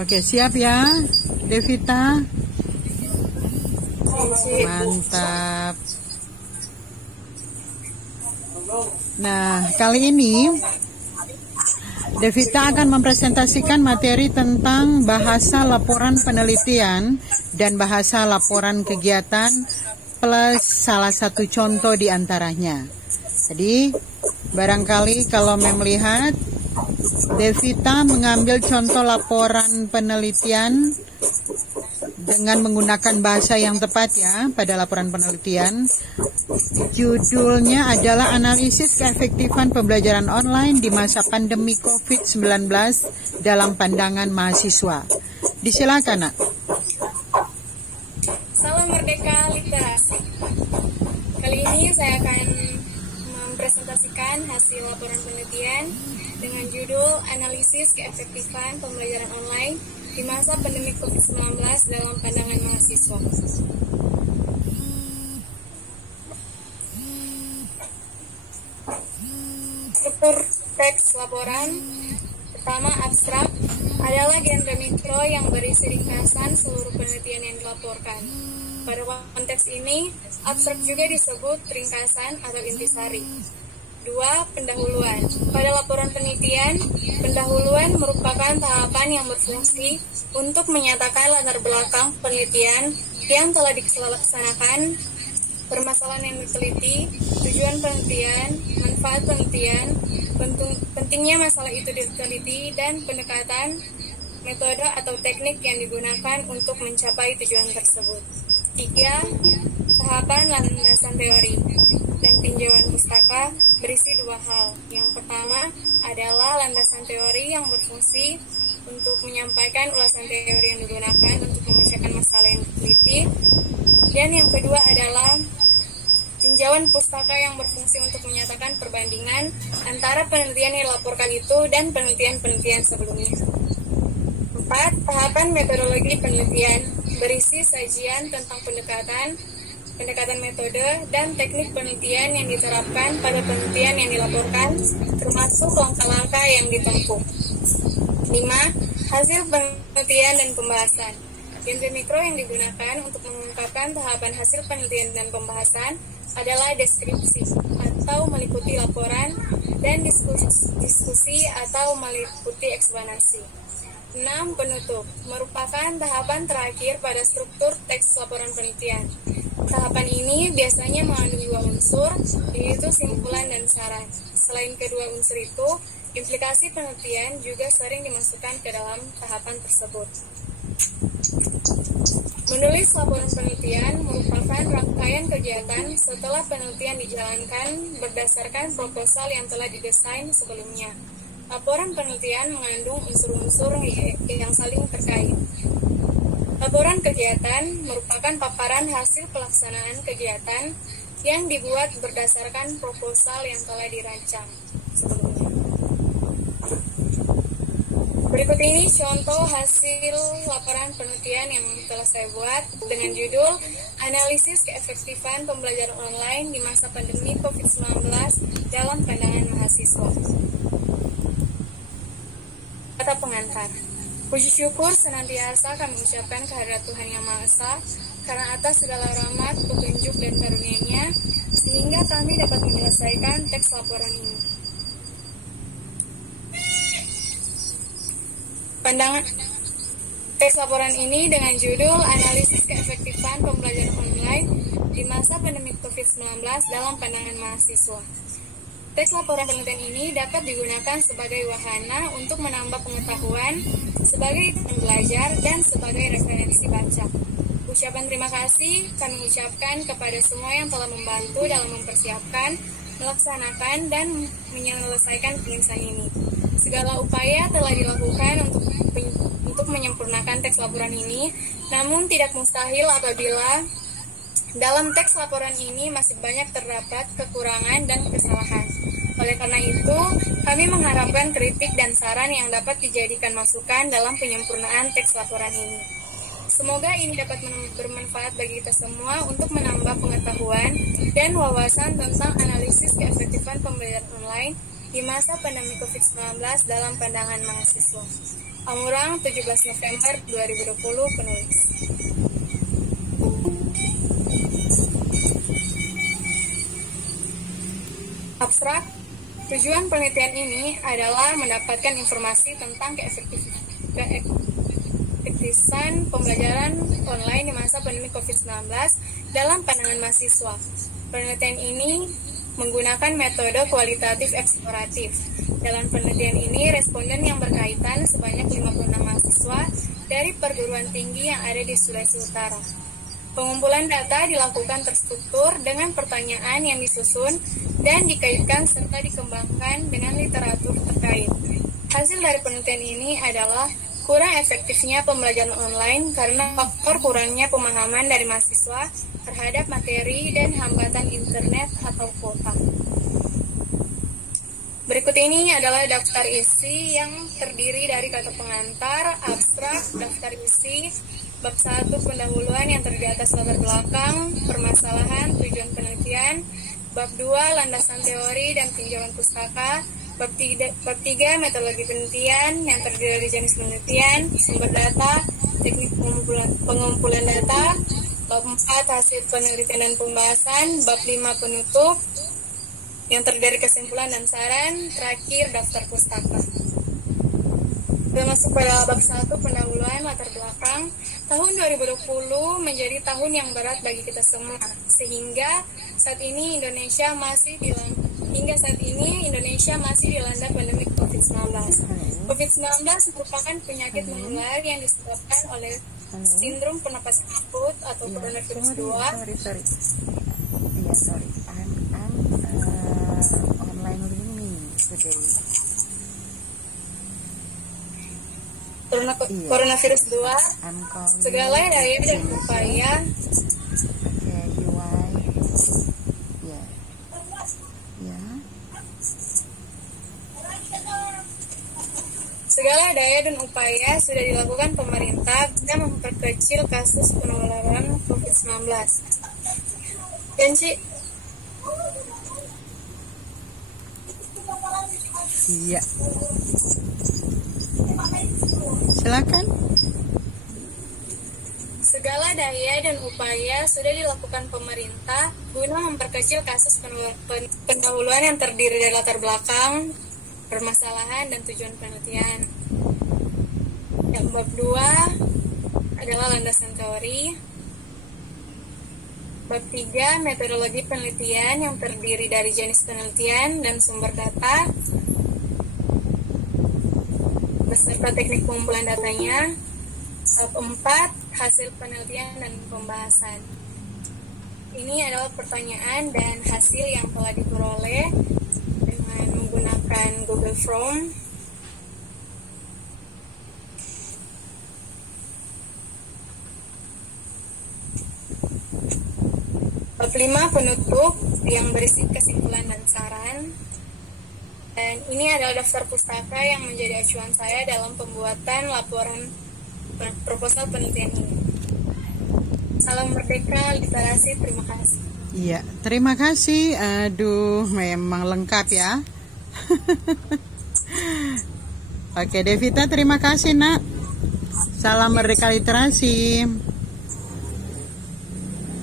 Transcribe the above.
Oke, siap ya, Devita? Mantap. Nah, kali ini Devita akan mempresentasikan materi tentang bahasa laporan penelitian dan bahasa laporan kegiatan plus salah satu contoh di antaranya. Jadi, barangkali kalau melihat Devita mengambil contoh laporan penelitian dengan menggunakan bahasa yang tepat ya pada laporan penelitian. Judulnya adalah analisis keefektifan pembelajaran online di masa pandemi COVID-19 dalam pandangan mahasiswa. Disilakan, Nak. Salam Merdeka Literasi. Kali ini saya akan mempresentasikan hasil laporan penelitian dengan judul analisis keefektifan pembelajaran online di masa pandemi COVID-19 dalam pandangan mahasiswa. Struktur teks laporan pertama, abstrak adalah genre mikro yang berisi ringkasan seluruh penelitian yang dilaporkan. Pada konteks ini, abstrak juga disebut ringkasan atau intisari. 2. Pendahuluan. Pada laporan penelitian, pendahuluan merupakan tahapan yang berfungsi untuk menyatakan latar belakang penelitian yang telah dilaksanakan, permasalahan yang diteliti, tujuan penelitian, manfaat penelitian, pentingnya masalah itu diteliti, dan pendekatan, metode atau teknik yang digunakan untuk mencapai tujuan tersebut. 3. Tahapan landasan teori dan tinjauan pustaka berisi dua hal. Yang pertama adalah landasan teori yang berfungsi untuk menyampaikan ulasan teori yang digunakan untuk memecahkan masalah yang diteliti. Dan yang kedua adalah tinjauan pustaka yang berfungsi untuk menyatakan perbandingan antara penelitian yang dilaporkan itu dan penelitian-penelitian sebelumnya. 4. Tahapan metodologi penelitian berisi sajian tentang pendekatan metode, dan teknik penelitian yang diterapkan pada penelitian yang dilaporkan, termasuk langkah-langkah yang ditempuh. 5. Hasil penelitian dan pembahasan. Genre mikro yang digunakan untuk mengungkapkan tahapan hasil penelitian dan pembahasan adalah deskripsi atau meliputi laporan, dan diskusi atau meliputi eksplanasi. 6. Penutup merupakan tahapan terakhir pada struktur teks laporan penelitian. Tahapan ini biasanya mengandung dua unsur, yaitu simpulan dan saran. Selain kedua unsur itu, implikasi penelitian juga sering dimasukkan ke dalam tahapan tersebut. Menulis laporan penelitian merupakan rangkaian kegiatan setelah penelitian dijalankan berdasarkan proposal yang telah didesain sebelumnya. Laporan penelitian mengandung unsur-unsur yang saling terkait. Laporan kegiatan merupakan paparan hasil pelaksanaan kegiatan yang dibuat berdasarkan proposal yang telah dirancang sebelumnya. Berikut ini contoh hasil laporan penelitian yang telah saya buat dengan judul Analisis Keefektifan Pembelajaran Online di Masa Pandemi COVID-19 dalam Pandangan Mahasiswa. Kata pengantar. Puji syukur senantiasa kami ucapkan kehadirat Tuhan Yang Maha Esa karena atas segala rahmat, petunjuk, dan karunia-Nya sehingga kami dapat menyelesaikan teks laporan ini. Pandangan teks laporan ini dengan judul Analisis Keefektifan Pembelajaran Online di Masa Pandemi COVID-19 dalam Pandangan Mahasiswa. Teks laporan penelitian ini dapat digunakan sebagai wahana untuk menambah pengetahuan, sebagai pembelajar, dan sebagai referensi baca. Ucapan terima kasih kami ucapkan kepada semua yang telah membantu dalam mempersiapkan, melaksanakan, dan menyelesaikan penelitian ini. Segala upaya telah dilakukan untuk menyempurnakan teks laporan ini, namun tidak mustahil apabila dalam teks laporan ini masih banyak terdapat kekurangan dan kesalahan. Oleh karena itu, kami mengharapkan kritik dan saran yang dapat dijadikan masukan dalam penyempurnaan teks laporan ini. Semoga ini dapat bermanfaat bagi kita semua untuk menambah pengetahuan dan wawasan tentang analisis keefektifan pembelajaran online di masa pandemi COVID-19 dalam pandangan mahasiswa. Amurang, 17 November 2020, penulis. Abstrak, tujuan penelitian ini adalah mendapatkan informasi tentang keefektifan pembelajaran online di masa pandemi COVID-19 dalam pandangan mahasiswa. Penelitian ini menggunakan metode kualitatif eksploratif. Dalam penelitian ini, responden yang berkaitan sebanyak 56 mahasiswa dari perguruan tinggi yang ada di Sulawesi Utara. Pengumpulan data dilakukan terstruktur dengan pertanyaan yang disusun dan dikaitkan serta dikembangkan dengan literatur terkait. Hasil dari penelitian ini adalah kurang efektifnya pembelajaran online karena faktor kurangnya pemahaman dari mahasiswa terhadap materi dan hambatan internet atau kuota. Berikut ini adalah daftar isi yang terdiri dari kata pengantar, abstrak, daftar isi, bab 1 pendahuluan yang terdiri atas latar belakang, permasalahan, tujuan penelitian, bab 2 landasan teori dan tinjauan pustaka, bab 3 metodologi penelitian yang terdiri dari jenis penelitian, sumber data, teknik pengumpulan data, bab 4 hasil penelitian dan pembahasan, bab 5 penutup yang terdiri dari kesimpulan dan saran, terakhir daftar pustaka. Kita masuk pada bab 1 pendahuluan latar belakang. Tahun 2020 menjadi tahun yang berat bagi kita semua, sehingga saat ini Indonesia masih dilanda pandemi COVID-19. COVID-19 merupakan penyakit menular yang disebabkan oleh sindrom pernapasan akut atau coronavirus 2. Online learning today. Coronavirus 2, segala daya dan upaya segala daya dan upaya sudah dilakukan pemerintah guna memperkecil kasus penularan COVID-19. Kenci? Iya. Silakan. Segala daya dan upaya sudah dilakukan pemerintah guna memperkecil kasus pendahuluan yang terdiri dari latar belakang, permasalahan, dan tujuan penelitian. Yang bab 2 adalah landasan teori. Bab 3 metodologi penelitian yang terdiri dari jenis penelitian dan sumber data beserta teknik pengumpulan datanya. Bab 4 hasil penelitian dan pembahasan. Ini adalah pertanyaan dan hasil yang telah diperoleh dengan menggunakan Google Form. Bab 5 penutup yang berisi kesimpulan dan saran. Dan ini adalah daftar pustaka yang menjadi acuan saya dalam pembuatan laporan proposal penelitian ini. Salam merdeka, literasi, terima kasih. Iya, terima kasih. Aduh, memang lengkap ya. Oke, Devita, terima kasih, Nak. Salam merdeka, literasi.